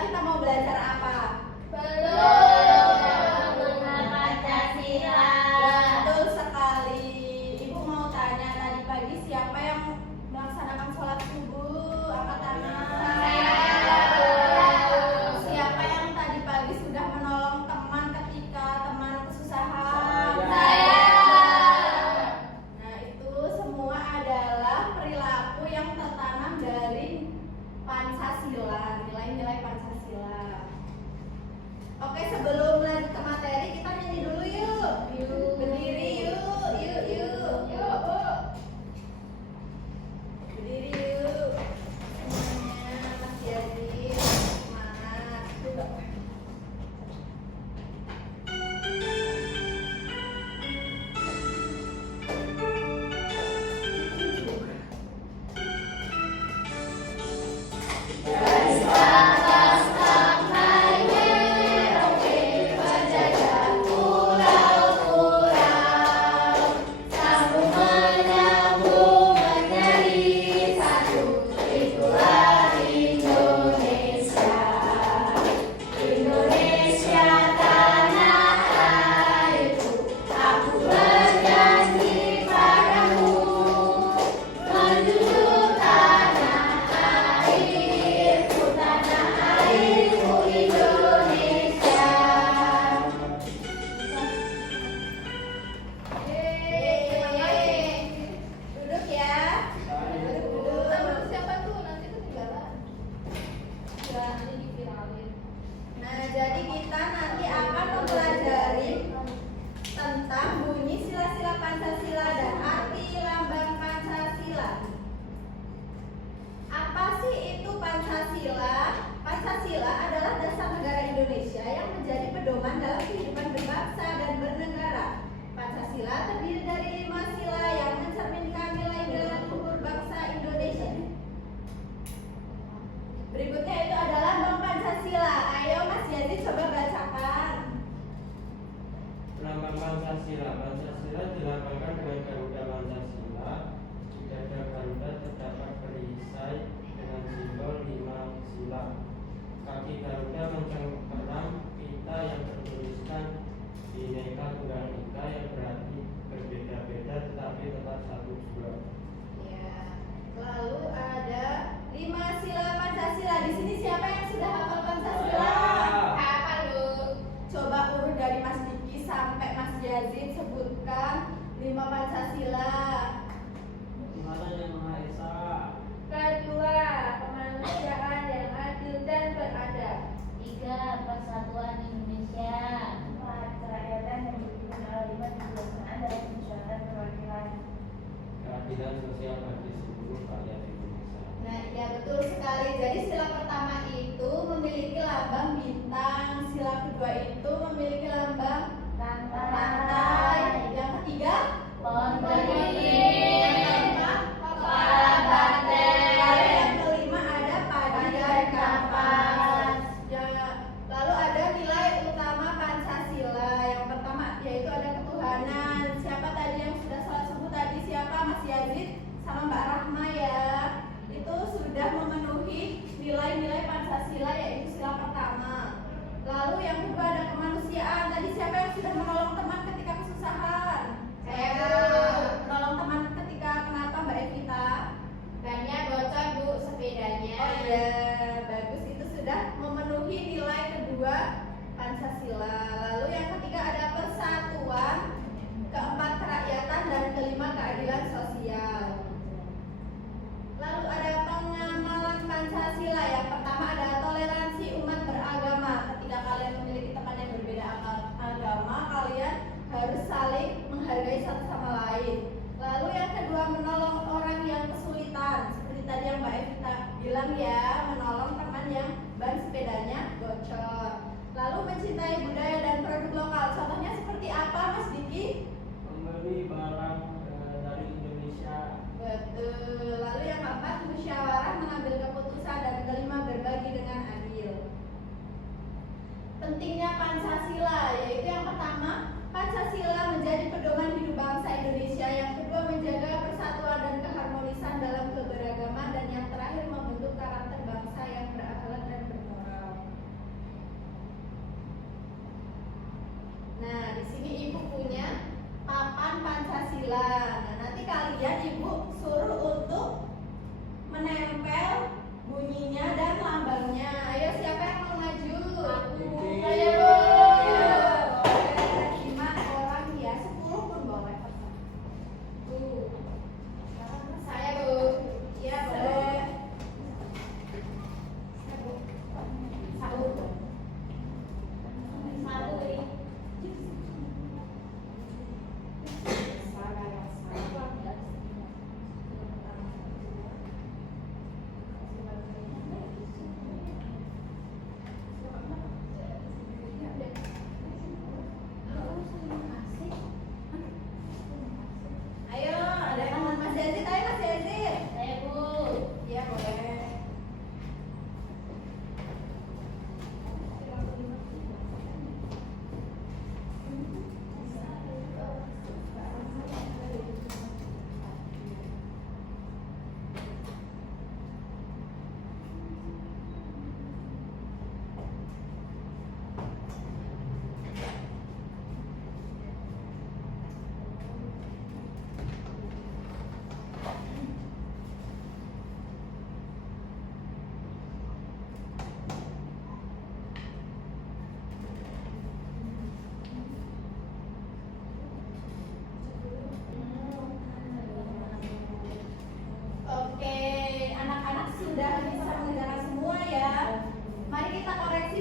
kita mau belajar apa? Belum mengenal Pancasila. Betul sekali. Ibu mau tanya, tadi pagi siapa yang melaksanakan sholat subuh? Angkat tangan. Siapa yang tadi pagi sudah menolong teman ketika teman kesusahan? Nah, itu semua adalah perilaku yang tertanam dari Pancasila, nilai-nilai Pancasila. Oke, sebelum lanjut ke materi, kita nyanyi dulu yuk. Berdiri yuk, yuk. Berdiri yuk. Semuanya, Mas Yazid, semangat. Duduk ya. Duduk. Siapa tuh? Nanti ketinggalan. Ya, nanti diviralin. Nah, jadi kita nanti akan mempelajari tentang bunyi sila-sila Pancasila dan arti lambang Pancasila. Apa sih itu Pancasila? Pancasila adalah dasar negara Indonesia yang menjadi pedoman dalam kehidupan berbangsa dan bernegara. Pancasila terdiri dari 5 sila yang mencerminkan nilai-nilai luhur bangsa Indonesia. Berikutnya itu adalah lambang Pancasila. Ayo Mas Yazid coba bacakan. Lambang Pancasila. Pancasila dilambangkan dengan Garuda Pancasila. Di dada Garuda terdapat perisai dengan simbol 5 sila. Kaki Garuda mencengkeram pita yang bertuliskan Bhinneka Tunggal Ika, yang berarti berbeda-beda tetapi tetap satu jua. Ya. Lalu ada 5 sila Pancasila. Di sini siapa yang sudah hafal Pancasila? Hafal lu. Coba urut dari Mas Diki sampai Mas Yazid, sebutkan 5 Pancasila. Tuhan Yang Maha Esa. Kedua, kemanusiaan yang adil dan beradab. 3. Persatuan Indonesia. 4. Kerakyatan yang didukung oleh 5 kebijaksanaan dalam permusyawaratan perwakilan. Keadilan sosial bagi seluruh rakyat Indonesia. Nah, ya betul sekali. Jadi sila pertama itu memiliki lambang bintang, sila kedua itu memiliki lambang rantai. Yang ketiga, Pohon berdiri. yang keempat, Kepala banteng. Lalu yang kelima ada padi dan kapas. Ya, lalu ada nilai utama Pancasila. Yang pertama yaitu ada ketuhanan. Siapa tadi yang sudah sholat subuh tadi? Siapa? Mas Yazid sama Mbak Rahma ya. Itu sudah memenuhi nilai-nilai Pancasila, yaitu sila pertama. Lalu yang kedua ada kemanusiaan. Tadi siapa yang sudah menolong teman ketika kesusahan? Saya menolong teman ketika kenapa Mbak Evita? Banyak bocor Bu sepedanya. Oh iya, bagus, itu sudah memenuhi nilai kedua Pancasila. Lalu yang ketiga ada persatuan, keempat kerakyatan, dan kelima keadilan sosial. Lalu ada pengamalan Pancasila. Yang pertama ada toleransi umat beragama. Ketika kalian memiliki teman yang berbeda agama, kalian harus saling menghargai satu sama lain. Lalu yang kedua menolong orang yang kesulitan. Seperti tadi yang Mbak Evita bilang ya, menolong teman yang ban sepedanya bocor. Lalu mencintai budaya dan produk lokal. Contohnya seperti apa Mas Diki? Membeli barang dari Indonesia. Betul. Lalu yang keempat musyawarah mengambil keputusan, dan kelima berbagi dengan adil. Pentingnya Pancasila yaitu yang pertama, Pancasila menjadi pedoman hidup bangsa Indonesia. Yang kedua, menjaga persatuan dan keharmonisan dalam keberagaman, dan yang terakhir membentuk karakter bangsa yang berakhlak dan bermoral.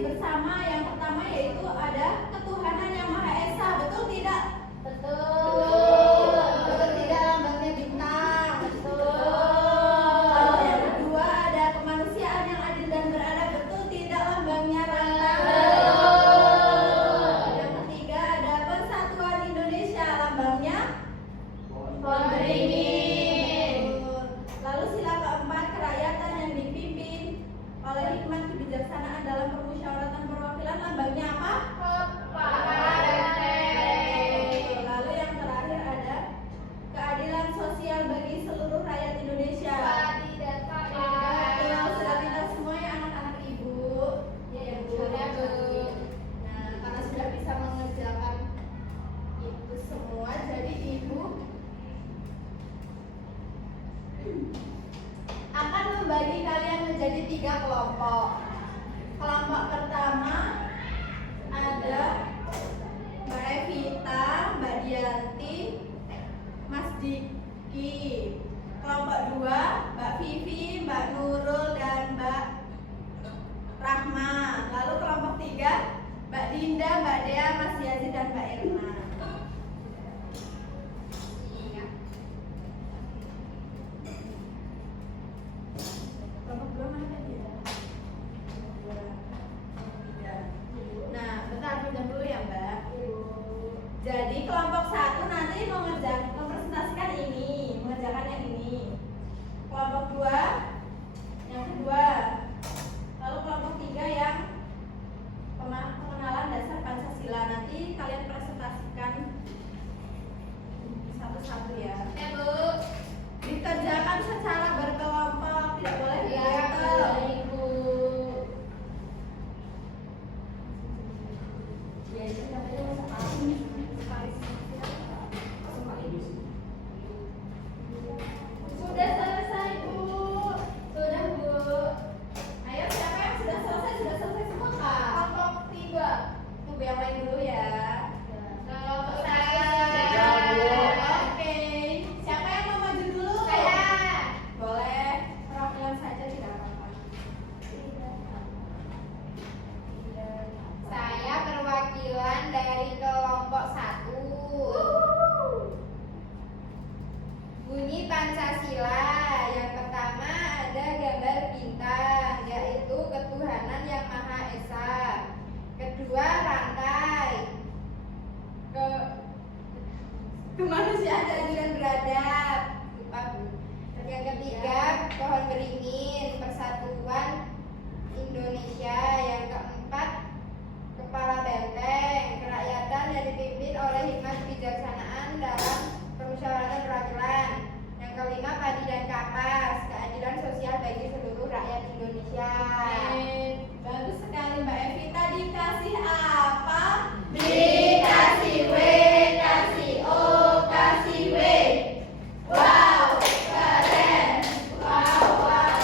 bersama. Yang pertama yaitu ada ketuhanan yang Maha Esa. Betul tidak? Betul. Betul tidak lambangnya bintang? Betul. Lalu yang kedua ada kemanusiaan yang adil dan beradab. Betul tidak lambangnya rantang? Betul. Yang ketiga ada persatuan Indonesia. Lambangnya Pohon beringin. betul. Lalu sila keempat kerakyatan yang dipimpin oleh hikmat kebijaksanaan dalam permusyawaratan perwakilan. Lambangnya apa? Betul. Lalu yang terakhir ada keadilan sosial bagi seluruh rakyat Indonesia. Betul. Sudah pintar semua ya anak-anak ibu. Ya, Bu. Nah, karena sudah bisa mengerjakan itu semua, jadi ibu akan membagi kalian menjadi 3 kelompok. Kelompok pertama ada Mbak Evita, Mbak Dianti, Mas Diki. Kelompok 2 Mbak Vivi, Mbak Nurul, dan Mbak Rahma. Lalu kelompok 3 Mbak Dinda, Mbak Dea, Mas Yazid, dan Mbak Irma. Kelompok 2 mana tadi ya? Nah, bentar pinjam dulu ya Mbak. Jadi kelompok 1 nanti mempresentasikan ini, mengerjakan yang ini. Kelompok 2 yang kedua. Lalu kelompok 3 yang pengenalan dasar Pancasila. Nanti kalian presentasikan satu-satu ya. Bu. Dikerjakan secara berkelompok, tidak boleh Iya, digatal. Ibu. Ya, itu namanya sudah selesai Bu. Sudah Bu. Ayo siapa yang sudah selesai? Sudah selesai semua kak? Kelompok 3. Tunggu yang lain dulu ya. Kelompok Oke. Siapa yang mau maju dulu? Saya. Boleh. Perwakilan saja tidak apa-apa. Saya perwakilan dari kelompok 1. Bunyi Pancasila. Yang pertama ada gambar bintang, yaitu ketuhanan yang Maha Esa. Kedua rantai. Kemanusiaan adil dan beradab. Lupa Bu. Yang ketiga pohon beringin, persatuan Indonesia. Yang keempat kepala benteng, kerakyatan yang dipimpin oleh hikmat kebijaksanaan dalam permusyawaratan perwakilan. Yang kelima padi dan kapas, keadilan sosial bagi seluruh rakyat Indonesia. Bagus sekali Mbak Evita. Dikasih apa? Dikasih W, kasih O, kasih W. Wow, keren. Wow, wow.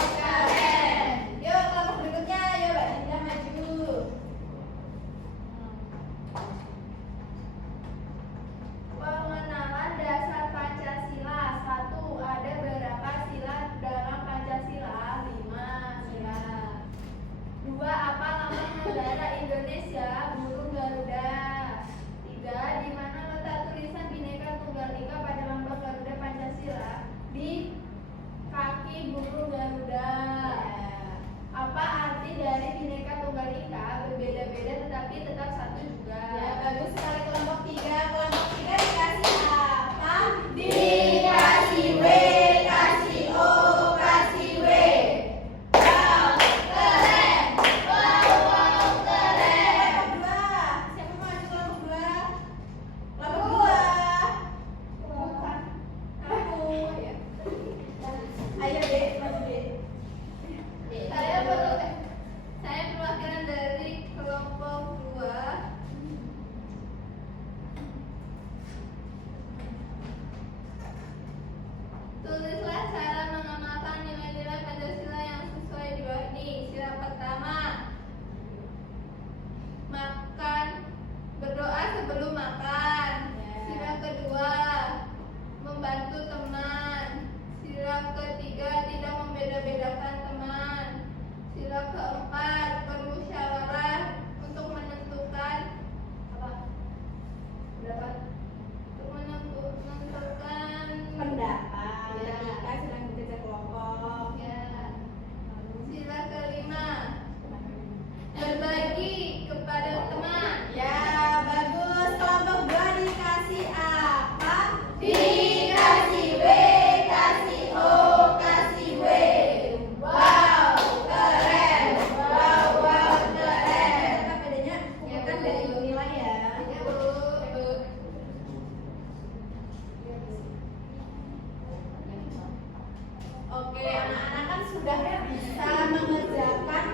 bisa mengerjakan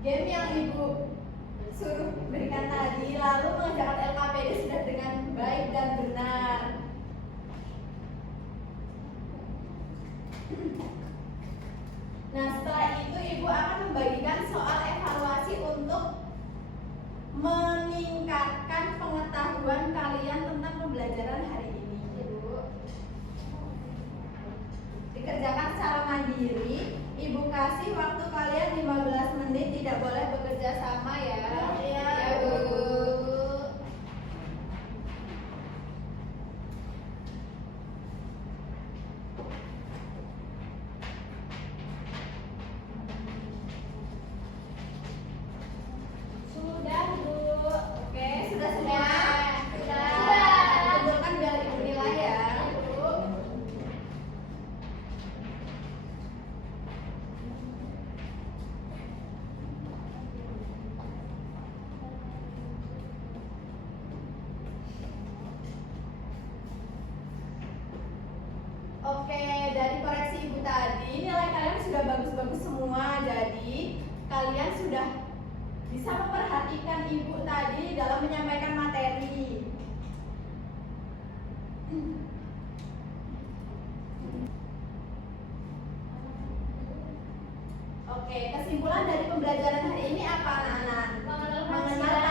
game yang ibu suruh berikan tadi, lalu mengerjakan LKPD sudah dengan baik dan benar. Nah, setelah itu ibu akan membagikan soal evaluasi untuk meningkatkan pengetahuan kalian tentang pembelajaran hari ini. Dikerjakan secara mandiri. Ibu kasih waktu kalian 15 menit, tidak boleh bekerja sama ya. Iya, Bu. Sudah, Bu. Oke, sudah semua? Sudah. Kumpulkan biar ibu nilai ya. Oke, dari koreksi ibu tadi, nilai kalian sudah bagus-bagus semua. Jadi, kalian sudah bisa memperhatikan ibu tadi dalam menyampaikan materi. Oke, kesimpulan dari pembelajaran hari ini apa, anak-anak? Mengenal Mengenal